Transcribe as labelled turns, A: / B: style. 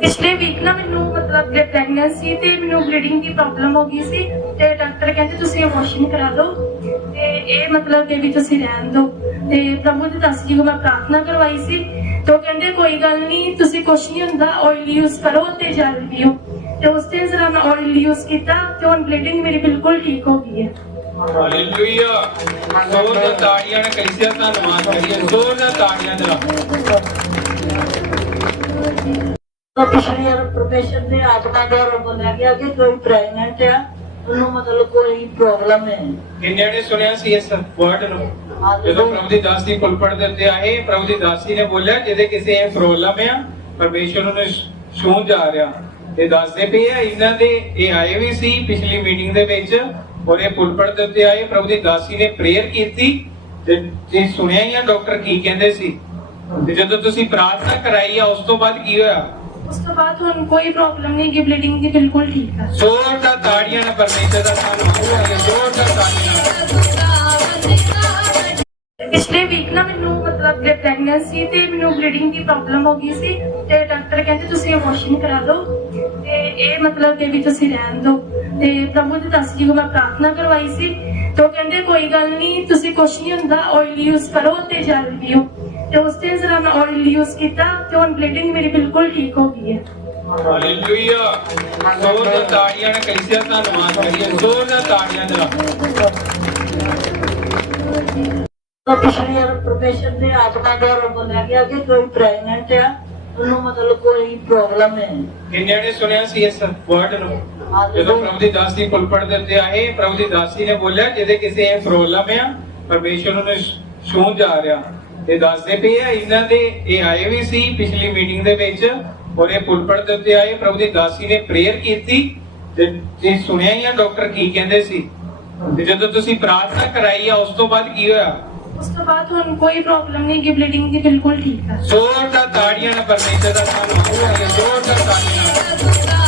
A: ਪਿਛਲੇ ਵੀਕ ਨਾ ਮੈਨੂੰ ਮਤਲਬ ਕਿ ਪ੍ਰੈਗਨੈਂਸੀ ਤੇ ਮੈਨੂੰ ਬਲੀਡਿੰਗ ਦੀ ਪ੍ਰੋਬਲਮ ਹੋ ਗਈ ਸੀ ਤੇ ਡਾਕਟਰ ਕਹਿੰਦੇ ਤੁਸੀਂ ਅਬੋਰਸ਼ਨ ਕਰਾ ਦਿਓ। ਤੇ ਇਹ ਮਤਲਬ ਕਿ ਵੀ ਤੁਸੀਂ ਰਹਿਣ ਦਿਓ। ਤੇ ਪ੍ਰਭੂ ਦੇ ਦਸ ਜੀ ਨੂੰ ਮੈਂ ਪ੍ਰਾਰਥਨਾ ਕਰਵਾਈ ਸੀ। ਤੇ ਉਹ ਕਹਿੰਦੇ ਕੋਈ ਗੱਲ ਨਹੀਂ ਤੁਸੀਂ ਕੁਛ ਨਹੀਂ ਹੁੰਦਾ ਆਇਲ ਯੂਜ਼ ਕਰੋ ਤੇ ਜਲ ਪੀਓ। ਤੇ ਉਸ ਤੇ ਜ਼ਰਾ ਮੈਂ ਆਇਲ ਯੂਜ਼ ਕੀਤਾ ਤੇ ਹੁਣ ਬਲੀਡਿੰਗ ਮੇਰੀ ਬਿਲਕੁਲ ਠੀਕ ਹੋ ਗਈ ਹੈ।
B: ਹਾਲੇਲੂਇਆ ਨਾਲ ਤਾੜੀਆਂ ਨਾਲ ਕਲੀਸਿਆ ਧੰਨਵਾਦ ਕਰੀਏ। ਜ਼ੋਰ ਨਾਲ ਤਾੜੀਆਂ ਨਾਲ
C: ਤਾਂ ਪਿਛਲੀ ਵਾਰ ਪ੍ਰੋਫੈਸਰ ਦੇ ਆਤਮਾ ਬੋਲਿਆ ਗਿਆ ਕਿ ਕੋਈ ਪ੍ਰੈਗਨੈਂਟ ਆ ਉਹਨੂੰ ਮਤਲਬ ਕੋਈ ਪ੍ਰੋਬਲਮ ਹੈ
B: ਕਿੰਨਿਆਂ ਨੇ ਸੁਣਿਆ ਸੀ ਇਸ ਵਰਡ ਨੂੰ? ਜਦੋਂ ਪ੍ਰਭੂ ਦੀ ਦਾਸ ਦੀ ਪੁਲਪੜ ਦੇ ਉੱਤੇ ਆਏ ਪ੍ਰਭੂ ਦੀ ਦਾਸੀ ਨੇ ਬੋਲਿਆ ਜਿਹਦੇ ਕਿਸੇ ਇਹ ਪ੍ਰੋਬਲਮ ਆ ਪਰਮੇਸ਼ਰ ਨੂੰ ਛੂਹ ਜਾ ਰਿਹਾ। ਇਹ ਦੱਸਦੇ ਪਏ ਆ ਇਹਨਾਂ ਦੇ ਇਹ ਆਏ ਵੀ ਸੀ ਪਿਛਲੀ ਮੀਟਿੰਗ ਦੇ ਵਿੱਚ ਔਰ ਇਹ ਪੁਲਪੜ ਦੇ ਉੱਤੇ ਆਏ ਪ੍ਰਭੂ ਦੀ ਦਾਸੀ ਨੇ ਪ੍ਰੇਅਰ ਕੀਤੀ ਤੇ ਜੇ ਸੁਣਿਆ ਹੀ ਆ ਡਾਕਟਰ ਕੀ ਕਹਿੰਦੇ ਸੀ? ਤੇ ਜਦੋਂ ਤੁਸੀਂ ਪ੍ਰਾਰਥਨਾ ਕਰਾਈ ਆ ਉਸ ਤੋਂ ਬਾਅਦ ਕੀ ਹੋਇਆ?
A: ਉਸ ਤੋਂ ਬਾਅਦ ਹੁਣ ਕੋਈ ਪ੍ਰੋਬਲਮ ਨਹੀਂ ਕਿ ਬਲੀਡਿੰਗ ਦੀ ਬਿਲਕੁਲ ਠੀਕ ਹੈ
B: ਜ਼ੋਰ ਦਾ ਤਾੜੀਆਂ ਨਾਲ ਪਰਮੇਸ਼ਰ ਦਾ ਜ਼ੋਰ ਦਾ ਤਾੜੀਆਂ
A: ਪਿਛਲੇ ਵੀਕ ਨਾ ਮੈਨੂੰ ਮਤਲਬ ਕਿ ਪ੍ਰੈਗਨੈਂਸੀ ਤੇ ਮੈਨੂੰ ਬਲੀਡਿੰਗ ਦੀ ਪ੍ਰੋਬਲਮ ਹੋ ਗਈ ਸੀ ਤੇ ਡਾਕਟਰ ਕਹਿੰਦੇ ਤੁਸੀਂ ਅਬੋਰਸ਼ਨ ਕਰਾ ਦਿਓ। ਤੇ ਇਹ ਮਤਲਬ ਕਿ ਵੀ ਤੁਸੀਂ ਰਹਿਣ ਦਿਓ। ਤੇ ਪ੍ਰਭੂ ਦੇ ਦਸ ਜੀ ਨੂੰ ਮੈਂ ਪ੍ਰਾਰਥਨਾ ਕਰਵਾਈ ਸੀ। ਤੇ ਉਹ ਕਹਿੰਦੇ ਕੋਈ ਗੱਲ ਨਹੀਂ ਤੁਸੀਂ ਕੁਛ ਨਹੀਂ ਹੁੰਦਾ ਆਇਲ ਯੂਜ਼ ਕਰੋ ਤੇ ਜਲ ਪੀਓ। ਤੇ ਉਸ ਤੇ ਜ਼ਰਾ ਮੈਂ ਆਇਲ ਯੂਜ਼ ਕੀਤਾ ਤੇ ਹੁਣ ਬਲੀਡਿੰਗ ਮੇਰੀ ਬਿਲਕੁਲ ਠੀਕ ਹੋ ਗਈ ਹੈ।
B: ਹਾਲੇਲੂਇਆ ਜ਼ੋਰ ਨਾਲ ਤਾੜੀਆਂ ਨਾਲ ਕਲੀਸਿਆ ਧੰਨਵਾਦ ਕਰੀਏ। ਜ਼ੋਰ ਨਾਲ ਤਾੜੀਆਂ ਨਾਲ
C: ਤਾਂ ਪਿਛਲੀ ਵਾਰ ਪ੍ਰੋਫੈਸਰ ਦੇ ਆਤਮਾ ਗਿਆ ਕਿ ਕੋਈ ਪ੍ਰੈਗਨੈਂਟ ਆ ਉਹਨੂੰ ਮਤਲਬ ਕੋਈ ਪ੍ਰੋਬਲਮ ਹੈ
B: ਕਿੰਨਿਆਂ ਨੇ ਸੁਣਿਆ ਸੀ ਇਸ ਵਰਡ ਨੂੰ? ਜਦੋਂ ਪ੍ਰਭੂ ਦੀ ਦਾਸ ਦੀ ਪੁਲਪੜ ਦੇ ਉੱਤੇ ਆਏ ਪ੍ਰਭੂ ਦੀ ਦਾਸੀ ਨੇ ਬੋਲਿਆ ਜਿਹਦੇ ਕਿਸੇ ਇਹ ਪ੍ਰੋਬਲਮ ਆ ਪਰਮੇਸ਼ਰ ਨੂੰ ਛੂਹ ਜਾ ਰਿਹਾ। ਇਹ ਦੱਸਦੇ ਪਏ ਆ ਇਹਨਾਂ ਦੇ ਇਹ ਆਏ ਵੀ ਸੀ ਪਿਛਲੀ ਮੀਟਿੰਗ ਦੇ ਵਿੱਚ ਔਰ ਇਹ ਪੁਲਪੜ ਦੇ ਉੱਤੇ ਆਏ ਪ੍ਰਭੂ ਦੀ ਦਾਸੀ ਨੇ ਪ੍ਰੇਅਰ ਕੀਤੀ ਤੇ ਜੇ ਸੁਣਿਆ ਹੀ ਆ ਡਾਕਟਰ ਕੀ ਕਹਿੰਦੇ ਸੀ? ਤੇ ਜਦੋਂ ਤੁਸੀਂ ਪ੍ਰਾਰਥਨਾ ਕਰਾਈ ਆ ਉਸ ਤੋਂ ਬਾਅਦ ਕੀ ਹੋਇਆ?
A: ਉਸ ਤੋਂ ਬਾਅਦ ਹੁਣ ਕੋਈ ਪ੍ਰੋਬਲਮ ਨਹੀਂ ਕਿ ਬਲੀਡਿੰਗ ਦੀ ਬਿਲਕੁਲ ਠੀਕ ਹੈ
B: ਜ਼ੋਰ ਦਾ ਤਾੜੀਆਂ ਨਾਲ ਪਰਮੇਸ਼ਰ ਦਾ ਧੰਨਵਾਦ ਜ਼ੋਰ ਦਾ ਤਾੜੀਆਂ